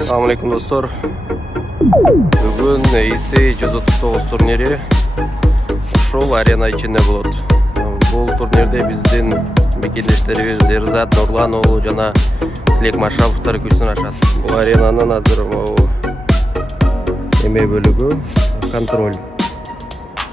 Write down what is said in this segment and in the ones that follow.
Assalamu alaikum dostlar. Bugün ise 139 turniri ошол арена içinde болот. Бул турнирде биздин мекендештерибиз Эрзат Нурлан уулу жана Тилек Машаповдор күчүн ашат. Бул аренанын азыр эме бөлүгү контроль.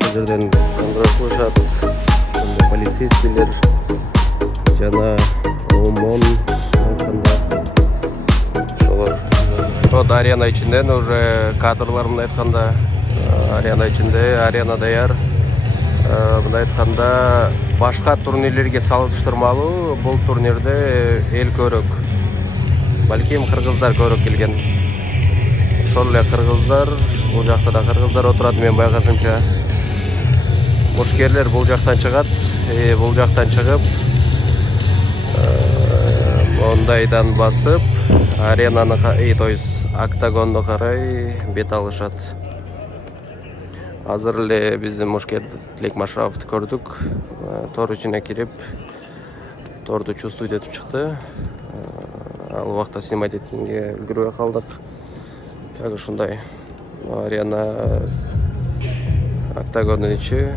Ошол жерден контроль кылышат. Полицейскийлер жана ОМОН Вот арена içinde уже кадрларымды айтканда арена içinde арена даяр. Мындай айтканда башка турнирлерге салыштырмалуу бул турнирде эл көрөк. Балким кыргыздар көрөк келген. Ошол эле кыргыздар, бул жакта да кыргыздар отурат мен байкашымча. Мушкерлер бул жактан чыгат, бул жактан чыгып ондайдан басып аренаны октагонду карай бет алышат. Азыр эле биздин мушкер Тилек Машаповду көрдүк. Тор ичине кирип, торду чувствовать этип чыкты. Ал убакта снимать эткенге үлгүрбөй калдык. Так ушундай арена октагондун ичи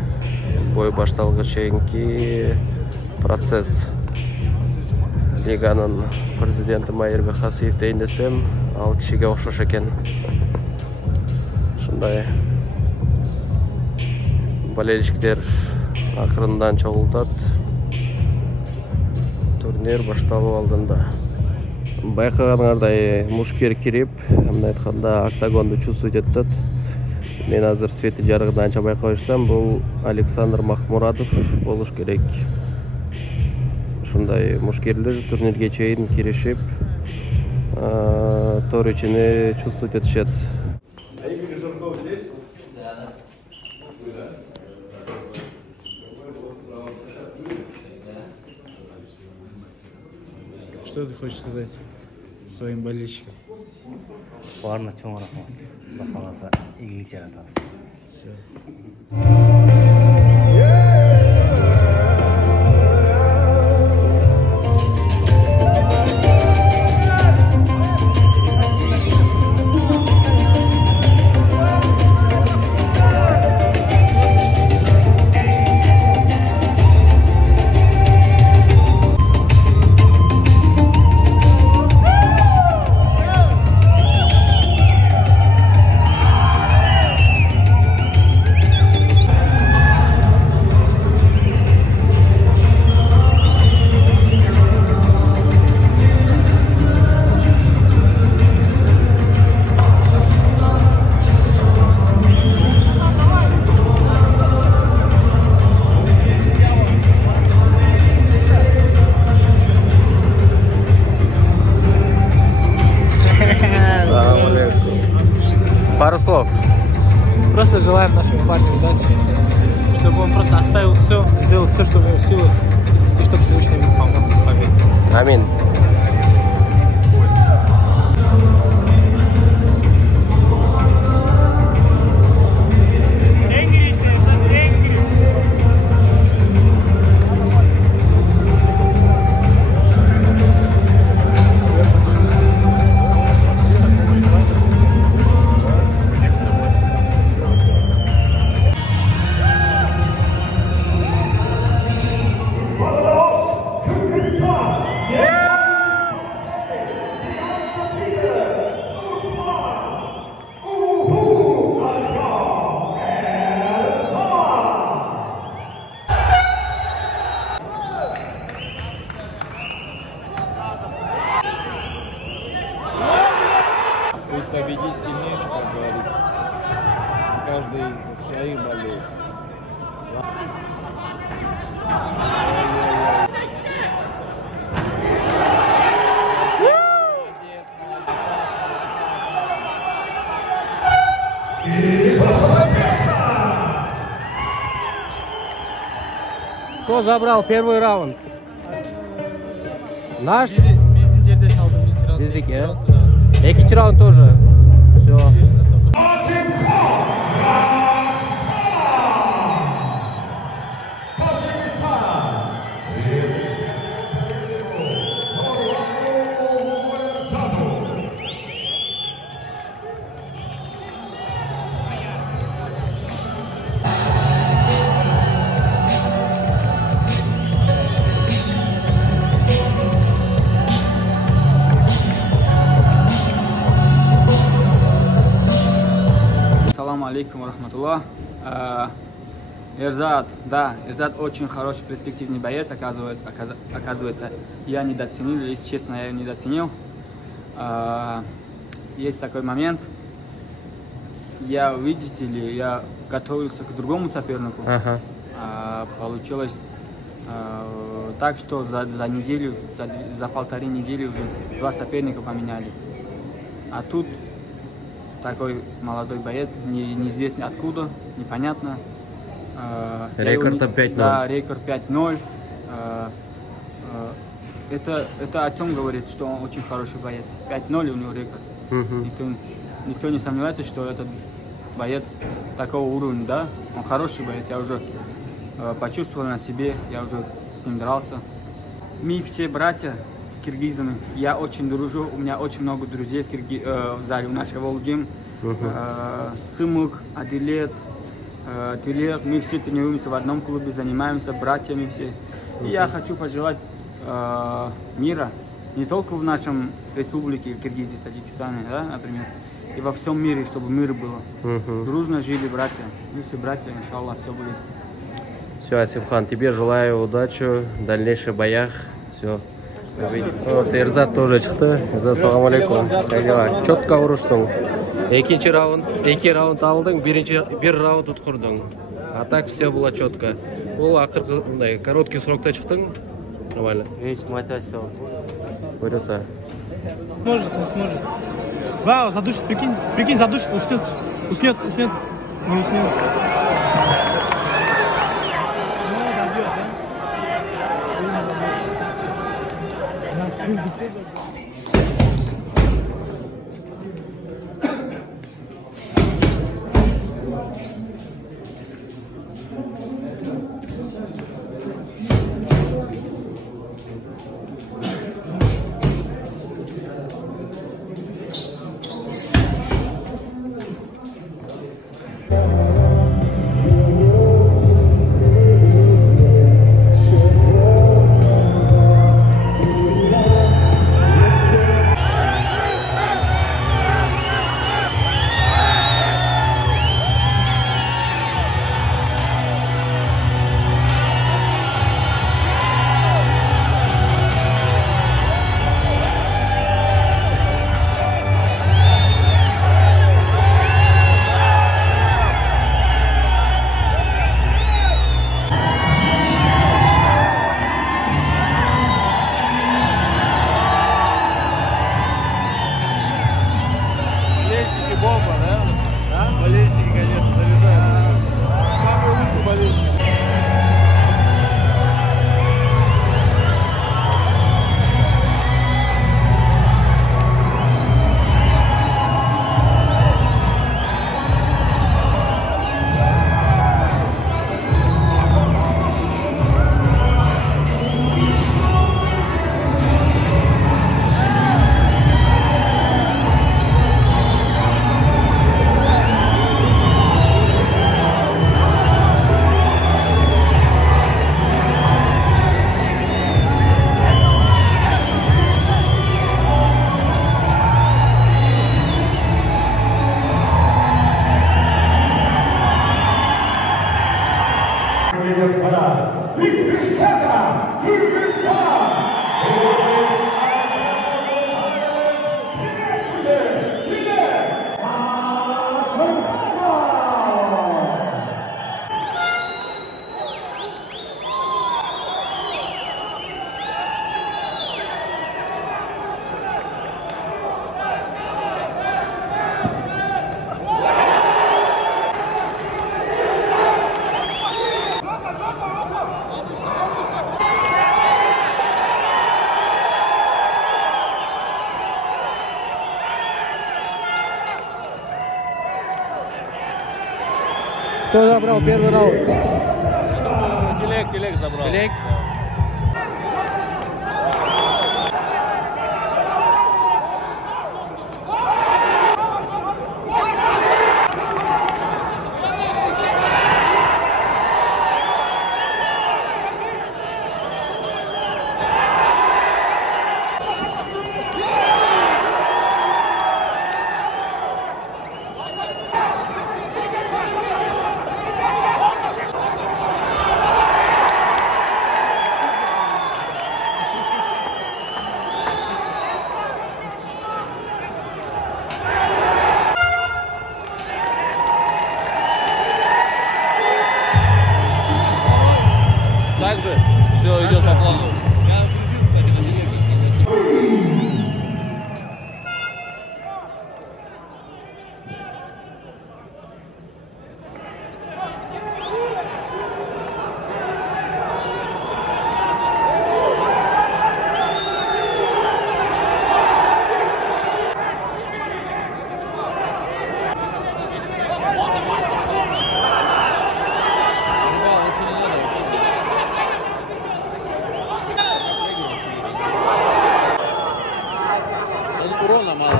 бой башталгыч чейинки процесс. Лиганын президенти Майырбек Хасиев дейин десем, ал кишиге окшош экен. Ушундай болельщиктер акырындан чогултат. Турнир башталуу алдында. Байкаганыңардай мушкер кирип, мындай айтканда октагонду чувствовать этет. Мен азыр свети жарыгын анча байкабай жатам. Бул Александр Махмурадов болуш керек. Ушундай мушкерлер турнирге чейин киришип, тор ичине чувствовать этишет. Что ты хочешь сказать своим болельщикам? Баарына чоң рахмат. Алла кааласа ийгилик жаратабыз. Все. Пару слов. Просто желаем нашему парню удачи, чтобы он просто оставил все, сделал все, что в его силах, и чтобы Всевышний ему помог в победе. Амин. Пусть победит сильнейший, как говорится. Каждый за своих болеет. Кто забрал первый раунд? Наш? Биздики, а? Экинчи раунд тоже. Все. алейкум рахматуллах. Эрзат, да, Эрзат очень хороший перспективный боец, оказывается, я недооценил, если честно, я его недооценил. Есть такой момент, видите ли, я готовился к другому сопернику, получилось так, что за неделю, за полторы недели уже 2 соперника поменяли. А тут такой молодой боец, неизвестный откуда, непонятно. Рекорд 5-0. Да, рекорд 5-0. Это о чем говорит, что он очень хороший боец. 5-0 у него рекорд. Никто не сомневается, что этот боец такого уровня, да? Он хороший боец, я уже почувствовал на себе, я уже с ним дрался. Мы все братья с киргизами, я очень дружу, у меня очень много друзей в зале у нашего Волджим. Сымык, Адилет, Тилек, мы все тренируемся в одном клубе, занимаемся братьями все. И я хочу пожелать мира не только в нашем республике, в Киргизии, Таджикистане, да, например, и во всем мире, чтобы мир было. Дружно жили братья. Мы все братья, иншаллах, все будет. Все, Асимхан, тебе желаю удачи в дальнейших боях. Все. Вот, Эрзат тоже чықты. Эрзат, салам алейкум. Четко ұрыштың. Екінші раунд, 2 раунд алдың, бір раунд ұтқырдың. А так все было четко. Ол ақырғы короткий срокта чықтың. Нормально. Видишь, мотивация. Выраса. Сможет, не сможет. Вау, задушит, прикинь, задушит, уснет. Не уснет. Бомба, да? Болельщики, конечно, заряжают. Самый лучший болельщик. Кто забрал первый раунд? Телек забрал. Телек?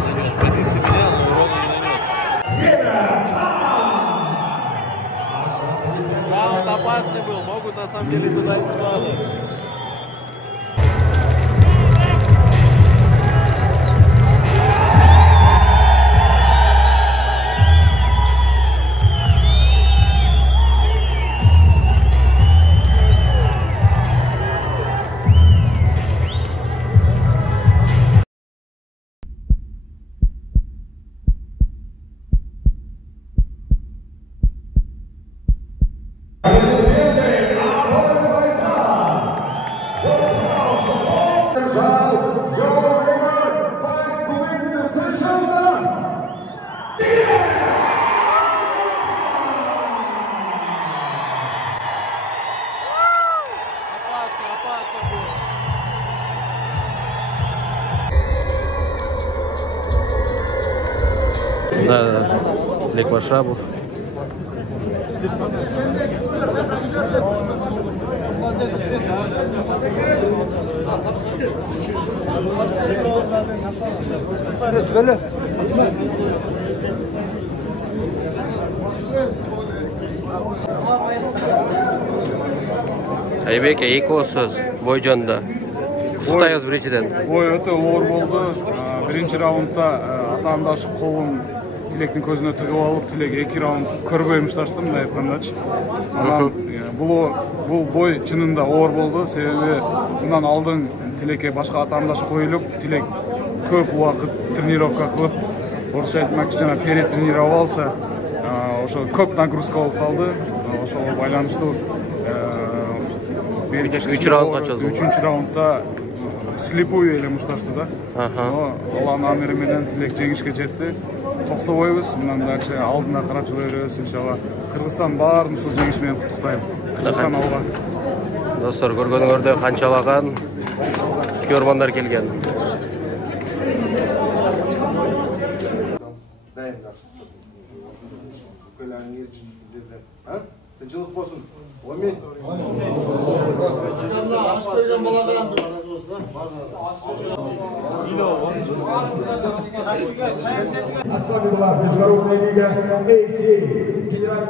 нанес. Позиции меня, но урона не нанес. Раунд опасный был, могут на самом деле туда и туда. Да, Лик Варшавов. Айбек, эки сөз бой жөнүндө. Куттуктайбыз биринчиден. Бой өтө оор болду. Биринчи раундда атаандаш колун Тилектин көзүнө тыгып алып, Тилек 2 раунд көрбөй мушташтым, мындай айткандачы. Анан бул бой чынында оор болду, себеби мындан алдын Тилекке башка атаандаш коюлуп, Тилек көп убакыт тренировка кылып, орусча айтмакчы жана перетренировать алса, ошо көп нагрузка болуп калды. Ошого байланыштуу 3 раундга чыгды. 3-чү раундда слепую эле мушташты да. Алланын амири менен Тилек жеңишке жетти. Токтобойбуз, мындан дальше алдына карап жыла беребиз иншалла. Кыргызстан баарын ушул жеңиш менен куттуктайм. Кыргызстан алга. Достор, көргөнүңөрдөй канчалаган көрмандар келген. Дайындар. Бүкөлөрүң эрчимдерден. Тынчылык болсун. Амин. Международная лига ACA.